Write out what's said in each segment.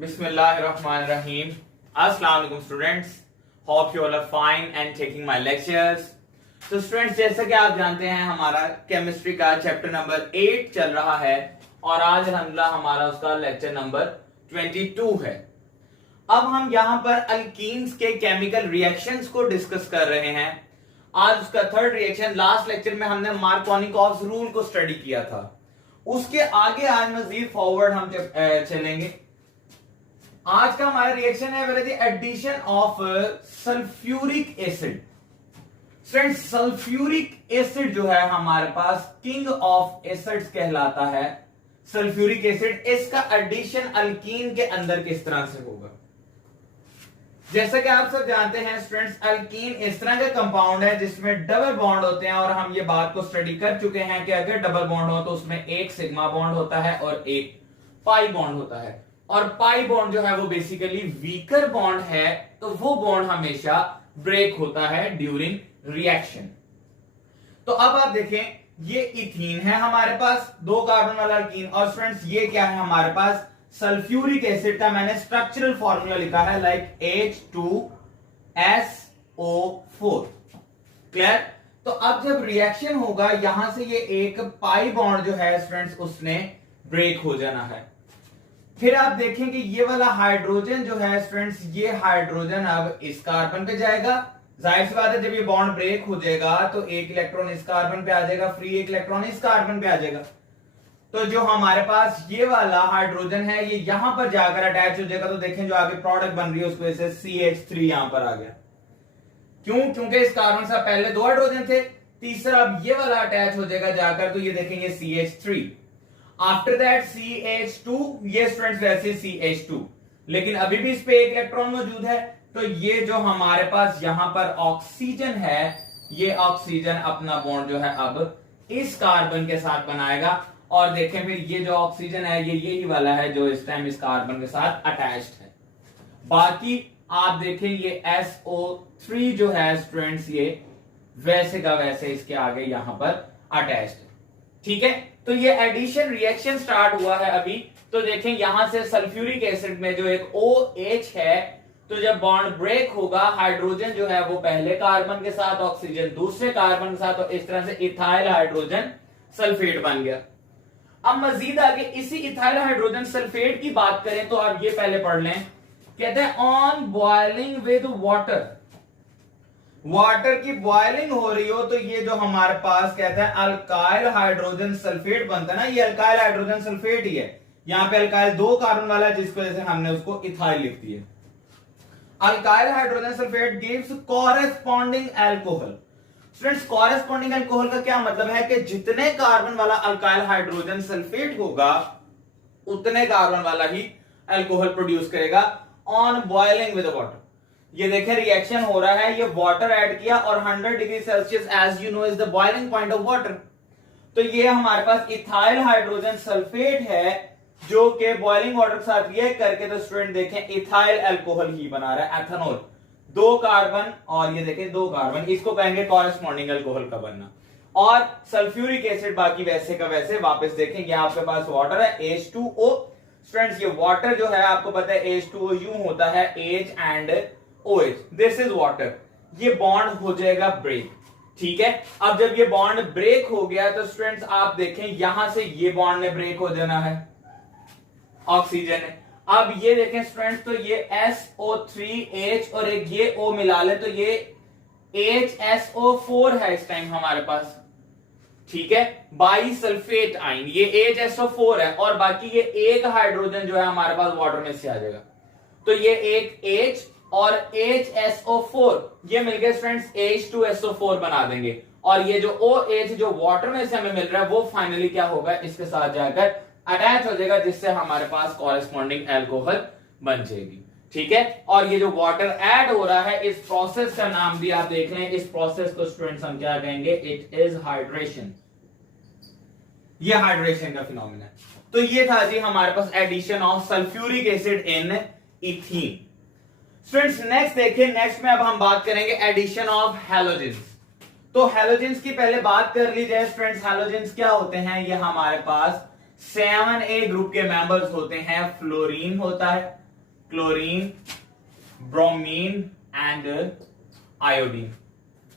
Bismillahirrahmanirrahim. Assalamu alaikum students. Hope you all are fine and taking my lectures. तो students जैसा कि आप जानते हैं हमारा केमिस्ट्री का चैप्टर नंबर 8 चल रहा है और आज अल्हम्दुलिल्लाह हमारा उसका लेक्चर नंबर 22 है। अब हम यहां पर अल्कीन्स के केमिकल रिएक्शंस को डिस्कस कर रहे हैं। आज उसका थर्ड रिएक्शन, लास्ट लेक्चर में हमने मार्कोनिकॉव्स रूल को स्टडी किया था। उसके आगे आज मजीद फॉरवर्ड हम चलेंगे। आज का हमारा रिएक्शन है the addition of sulphuric acid. Friends, sulphuric acid जो है हमारे पास किंग ऑफ एसिड्स कहलाता है। सल्फ्यूरिक एसिड, इसका एडिशन अल्कीन के अंदर किस तरह से होगा? जैसा कि आप सब जानते हैं स्टूडेंट्स, अल्कीन इस तरह का कंपाउंड है जिसमें डबल बॉन्ड होते हैं और हम ये बात को स्टडी कर चुके हैं कि अगर डबल बॉन्ड हो तो उसमें एक सिग्मा बॉन्ड होता है और एक पाई बॉन्ड होता है। और पाई बॉन्ड जो है वो बेसिकली वीकर बॉन्ड है, तो वो बॉन्ड हमेशा ब्रेक होता है ड्यूरिंग रिएक्शन। तो अब आप देखें, ये इथीन है हमारे पास, 2 कार्बन वाला अल्कीन, और फ्रेंड्स ये क्या है हमारे पास? सल्फ्यूरिक एसिड का मैंने स्ट्रक्चरल फॉर्मूला लिखा है लाइक H2SO4। क्लियर? तो अब जब रिएक्शन होगा यहां से ये एक पाई बॉन्ड जो है फ्रेंड्स उसने ब्रेक हो जाना है। फिर आप देखें कि ये वाला हाइड्रोजन जो है फ्रेंड्स, ये हाइड्रोजन अब इस कार्बन पे जाएगा। जाहिर सी बात है जब ये बॉन्ड ब्रेक हो जाएगा तो एक इलेक्ट्रॉन इस कार्बन पे आ जाएगा, फ्री एक इलेक्ट्रॉन इस कार्बन पे आ जाएगा। तो जो हमारे पास ये वाला हाइड्रोजन है ये यहां पर जाकर अटैच हो जाएगा। तो देखें जो आगे प्रोडक्ट बन रही है उसकी वजह से CH3 यहां पर आ गया। क्यों? क्योंकि इस कार्बन से पहले 2 हाइड्रोजन थे, तीसरा अब ये वाला अटैच हो जाएगा जाकर, तो ये देखेंगे CH3। आफ्टर दैट CH2, ये स्टूडेंट्स वैसे CH2, लेकिन अभी भी इस पे एक इलेक्ट्रॉन मौजूद है। तो ये जो हमारे पास यहां पर ऑक्सीजन है, ये ऑक्सीजन अपना बॉन्ड जो है अब इस कार्बन के साथ बनाएगा। और देखें फिर ये जो ऑक्सीजन है ये यही वाला है जो इस टाइम इस कार्बन के साथ अटैच्ड है। बाकी आप देखें ये SO3 जो है स्टूडेंट्स, ये वैसे का वैसे इसके आगे यहां पर अटैच्ड है। ठीक है, तो ये एडिशन रिएक्शन स्टार्ट हुआ है अभी। तो देखें यहां से सल्फ्यूरिक एसिड में जो एक OH है, तो जब बॉन्ड ब्रेक होगा हाइड्रोजन जो है वो पहले कार्बन के साथ, ऑक्सीजन दूसरे कार्बन के साथ, और इस तरह से इथाइल हाइड्रोजन सल्फेट बन गया। अब मजीद आगे इसी इथाइल हाइड्रोजन सल्फेट की बात करें तो आप ये पहले पढ़ लें। कहते हैं on boiling with water, water की बॉइलिंग हो रही हो तो ये जो हमारे पास कहता है अल्काइल हाइड्रोजन सल्फेट बनता है ना, ये अल्काइल हाइड्रोजन सल्फेट ही है। यहां पे अल्काइल 2 कार्बन वाला है जिसकी वजह से हमने उसको इथाइल लिख दिया। Alkyl hydrogen sulphate gives corresponding alcohol. Friends, corresponding alcohol का क्या मतलब है कि जितने कार्बन वाला अल्काइल हाइड्रोजन सल्फेट होगा उतने कार्बन वाला ही अल्कोहल प्रोड्यूस करेगा ऑन बॉइलिंग विद वाटर। ये देखें रिएक्शन हो रहा है, ये वाटर ऐड किया और 100 degree Celsius as you know is the boiling point of water. तो ये हमारे पास इथाइल हाइड्रोजन सल्फेट है जो कि बॉइलिंग वाटर के साथ रिएक्ट करके, तो स्टूडेंट देखें इथाइल अल्कोहल ही बना रहा है, एथेनॉल। 2 कार्बन और ये देखें 2 कार्बन, इसको कहेंगे कॉरेस्पॉन्डिंग अल्कोहल का बनना। और सल्फ्यूरिक एसिड बाकी वैसे का वैसे वापस देखें, ये आपके पास वाटर है H2O। स्टूडेंट्स ये वाटर जो है आपको पता है H2O यूं होता है H and OH, this is water. ये बॉन्ड हो जाएगा ब्रेक। ठीक है, अब जब ये बॉन्ड ब्रेक हो गया तो स्टूडेंट्स आप देखें यहां से ये बॉन्ड ने ब्रेक हो जाना है, ऑक्सीजन है। अब ये देखें स्टूडेंट्स, तो ये SO3H और एक ये O मिला ले तो ये HSO4 है इस टाइम हमारे पास। ठीक है, बाई सल्फेट आइन, ये HSO4 है और बाकी ये एक हाइड्रोजन जो है हमारे पास वाटर में से आ जाएगा। तो ये एक H और HSO4 ये मिल गए फ्रेंड्स, H2SO4 बना देंगे। और ये जो OH जो वाटर में से हमें मिल रहा है वो फाइनली क्या होगा, इसके साथ जाकर अटैच हो जाएगा जिससे हमारे पास कॉरेस्पॉन्डिंग अल्कोहल बन जाएगी। ठीक है, और ये जो वाटर ऐड हो रहा है इस प्रोसेस का नाम भी आप देख लें, इस प्रोसेस को स्टूडेंट्स हम क्या कहेंगे? It is hydration. ये हाइड्रेशन का फिनोमेना है। तो ये था जी हमारे पास addition of sulphuric acid in ethene. Students next देखिए, नेक्स्ट में अब हम बात करेंगे एडिशन ऑफ हैलोजेंस। तो हैलोजेंस की पहले बात कर ली जाए स्टूडेंट्स। हैलोजेंस क्या होते हैं? ये हमारे पास 7A ग्रुप के मेंबर्स होते हैं। फ्लोरीन होता है, क्लोरीन, ब्रोमीन एंड आयोडीन।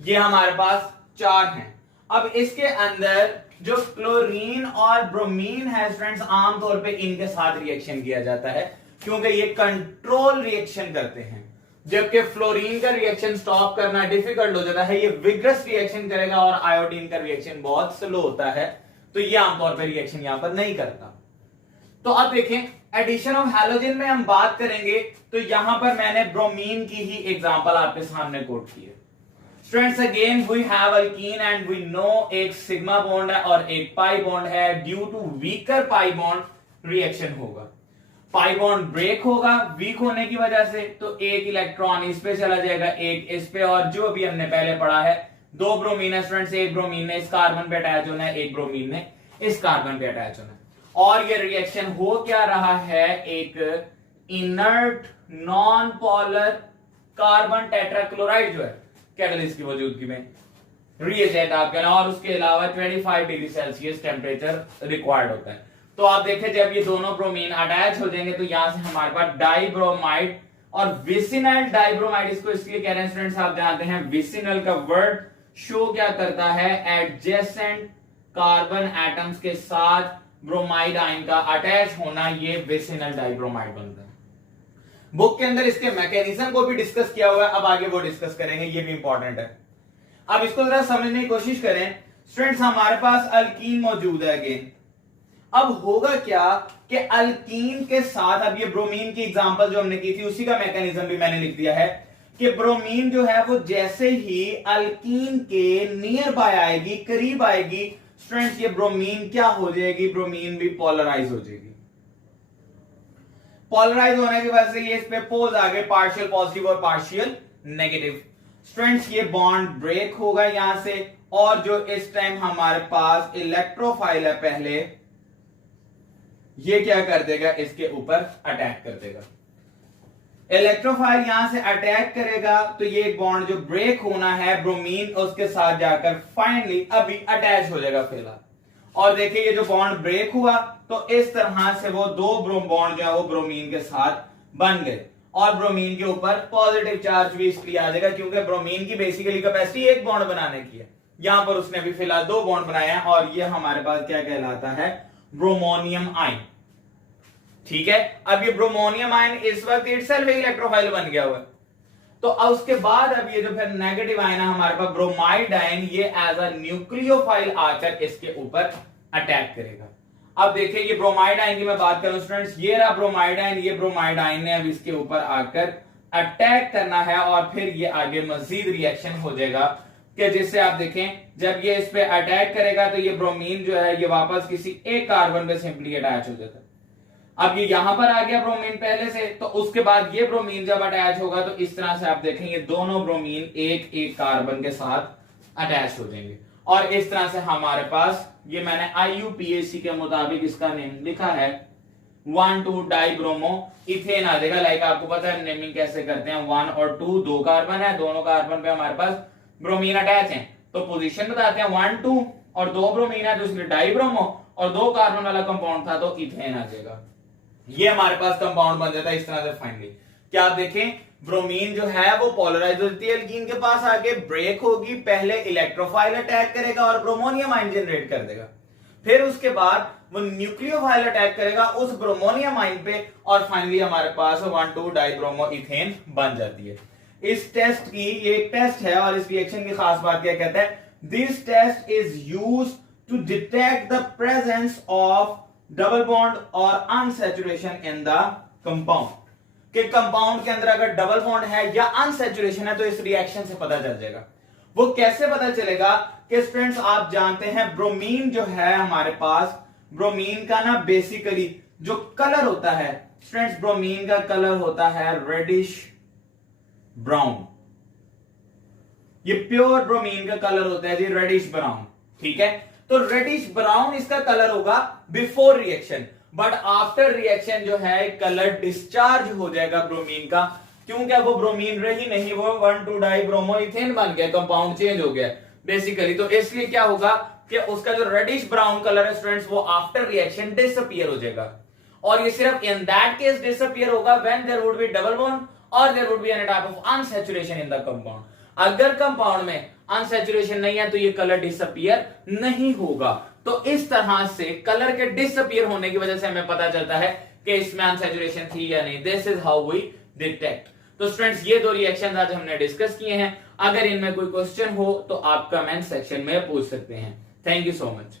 ये हमारे पास 4 हैं। अब इसके अंदर जो क्लोरीन और ब्रोमीन है स्टूडेंट्स, आमतौर पे इनके साथ रिएक्शन किया जाता है क्योंकि ये कंट्रोल रिएक्शन करते हैं, जबकि फ्लोरीन का रिएक्शन स्टॉप करना डिफिकल्ट हो जाता है, ये विग्रस रिएक्शन करेगा, और आयोडीन का रिएक्शन बहुत स्लो होता है, तो ये आमतौर पर रिएक्शन यहां पर नहीं करता। तो अब देखें एडिशन ऑफ हैलोजन में हम बात करेंगे, तो यहां पर मैंने ब्रोमीन की ही एग्जांपल आपके सामने कोट की है। Students again we have alkene and we know एक सिग्मा बॉन्ड है और एक पाई बॉन्ड है। Due to weaker pi bond reaction होगा, पाई बॉन्ड ब्रेक होगा वीक होने की वजह से, तो एक इलेक्ट्रॉन इस पे चला जाएगा, एक इस पे, और जो भी हमने पहले पढ़ा है 2 ब्रोमीन है स्टूडेंट्स, एक ब्रोमीन ने इस कार्बन पे अटैच होना है, एक ब्रोमीन ने इस कार्बन पे अटैच होना है, और ये रिएक्शन हो क्या रहा है, एक inert non polar carbon tetrachloride जो है कैटलिस्ट की मौजूदगी में रिएजेंट आपके, और उसके अलावा 25 डिग्री सेल्सियस टेम्परेचर रिक्वायर्ड होता है। तो आप देखें जब ये दोनों ब्रोमीन अटैच हो जाएंगे तो यहां से हमारे पास डाइब्रोमाइड और विसिनल डाइब्रोमाइड, इसको इसलिए कह रहे हैं स्टूडेंट्स, आप जानते हैं विसिनल का वर्ड शो क्या करता है, एडजेसेंट कार्बन एटम्स के साथ ब्रोमाइड आयन का अटैच होना, ये विसिनल डाइब्रोमाइड बनता है। बुक के अंदर इसके मैकेनिज्म को भी डिस्कस किया हुआ है, अब आगे वो डिस्कस करेंगे, ये भी इंपॉर्टेंट है। अब इसको जरा समझने की कोशिश करें स्टूडेंट्स, हमारे पास अल्कीन मौजूद है अगेन। अब होगा क्या कि अल्कीन के साथ, अब ये ब्रोमीन की एग्जांपल जो हमने की थी उसी का मैकेनिज्म भी मैंने लिख दिया है कि ब्रोमीन जो है वो जैसे ही अल्कीन के नियर बाय आएगी, करीब आएगी स्टूडेंट्स, ये ब्रोमीन क्या हो जाएगी, ब्रोमीन भी पोलराइज हो जाएगी। पोलराइज होने की वजह से ये इस पे पोज आ गए, पार्शियल पॉजिटिव और पार्शियल नेगेटिव। स्टूडेंट्स ये बॉन्ड ब्रेक होगा यहां से, और जो इस टाइम हमारे पास इलेक्ट्रोफाइल है पहले, ये क्या कर देगा, इसके ऊपर अटैक कर देगा। इलेक्ट्रोफाइल यहां से अटैक करेगा तो ये एक बॉन्ड जो ब्रेक होना है, ब्रोमीन उसके साथ जाकर फाइनली अभी अटैच हो जाएगा फिलहाल। और देखिए ये जो बॉन्ड ब्रेक हुआ तो इस तरह से वो 2 बॉन्ड जो है वो ब्रोमीन के साथ बन गए, और ब्रोमीन के ऊपर पॉजिटिव चार्ज भी इसलिए आ जाएगा क्योंकि ब्रोमीन की बेसिकली कैपेसिटी एक बॉन्ड बनाने की है, यहां पर उसने भी फिलहाल 2 बॉन्ड बनाए हैं, और ये हमारे पास क्या कहलाता है, ब्रोमोनियम आयन। ठीक है, अब ये ब्रोमोनियम आयन इस वक्त इटसेल्फ एक इलेक्ट्रोफाइल बन गया हुआ है। तो उसके बाद अब ये जो फिर नेगेटिव आयन है हमारे पास ब्रोमाइड आयन, ये एज अ न्यूक्लियोफाइल आकर इसके ऊपर अटैक करेगा। अब देखिए ये ब्रोमाइड आयन की मैं बात करूं स्टूडेंट्स, ये रहा ब्रोमाइड आयन, ये ब्रोमाइड आयन ने अब इसके ऊपर आकर अटैक करना है, और फिर ये आगे मजीद रिएक्शन हो जाएगा कि जिससे आप देखें जब ये इस पे अटैक करेगा तो ये ब्रोमीन जो है ये वापस किसी एक कार्बन पे सिंपली अटैच हो जाता है। अब ये यहां पर आ गया ब्रोमीन पहले से, तो उसके बाद ये ब्रोमीन जब अटैच होगा तो इस तरह से आप देखेंगे दोनों ब्रोमीन एक एक कार्बन के साथ अटैच हो जाएंगे, और इस तरह से हमारे पास ये मैंने IUPAC के मुताबिक इसका नेम लिखा है 1,2 डाइब्रोमो इथेन आ जाएगा। लाइक आपको पता है नेमिंग कैसे करते हैं, 1 और 2 2 कार्बन है, दोनों कार्बन पे हमारे पास ब्रोमीन अटैच है, तो पोजीशन बताते हैं 1 2 और 2 ब्रोमीन है तो इसलिए डाइब्रोमो, और 2 कार्बन वाला कंपाउंड था तो इथेन आ जाएगा। ये हमारे पास कंपाउंड बन जाता है इस तरह से फाइनली। क्या आप देखें ब्रोमीन जो है वो पोलराइज होती है, अल्कीन के पास आके ब्रेक होगी, पहले इलेक्ट्रोफाइल अटैक करेगा और ब्रोमोनियम आयन जनरेट कर देगा, फिर उसके बाद वो न्यूक्लियोफाइल अटैक करेगा उस ब्रोमोनियम आयन पे, और फाइनली हमारे पास 1,2 डाइब्रोमो इथेन बन जाती है। इस टेस्ट की ये एक टेस्ट है, और इस रिएक्शन की खास बात क्या कहता है, this test is used to detect the presence of double bond और अनसैचुरेशन इन द कंपाउंड, कि कंपाउंड के अंदर अगर डबल बॉन्ड है या अनसैचुरेशन है तो इस रिएक्शन से पता चल जाएगा। वो कैसे पता चलेगा कि स्टूडेंट्स आप जानते हैं ब्रोमीन जो है हमारे पास, ब्रोमीन का ना बेसिकली जो कलर होता है स्टूडेंट्स, ब्रोमीन का कलर होता है रेडिश ब्राउन, ये प्योर ब्रोमीन का कलर होता है जी रेडिश ब्राउन। ठीक है, तो रेडिश ब्राउन इसका कलर होगा before reaction, but after reaction जो है कलर डिस्चार्ज हो जाएगा ब्रोमीन का, क्योंकि वो ब्रोमीन रही नहीं, वो 1,2 डाइब्रोमो इथेन बन गया, कंपाउंड चेंज हो गया बेसिकली। तो इसलिए क्या होगा कि उसका जो रेडिश ब्राउन कलर है स्टूडेंट्स वो आफ्टर रिएक्शन डिसअपीयर हो जाएगा, और ये सिर्फ इन दैट केस डिसअपियर होगा when there would be double bond और there would be any type of unsaturation in the compound. अगर कंपाउंड में अनसैचुरेशन नहीं है तो ये कलर डिसअपियर नहीं होगा। तो इस तरह से कलर के डिसअपियर होने की वजह से हमें पता चलता है कि इसमें अनसैचुरेशन थी या नहीं। This is how we detect. तो स्टूडेंट्स ये दो रिएक्शन आज हमने डिस्कस किए हैं। अगर इनमें कोई क्वेश्चन हो तो आप कमेंट सेक्शन में पूछ सकते हैं। Thank you so much.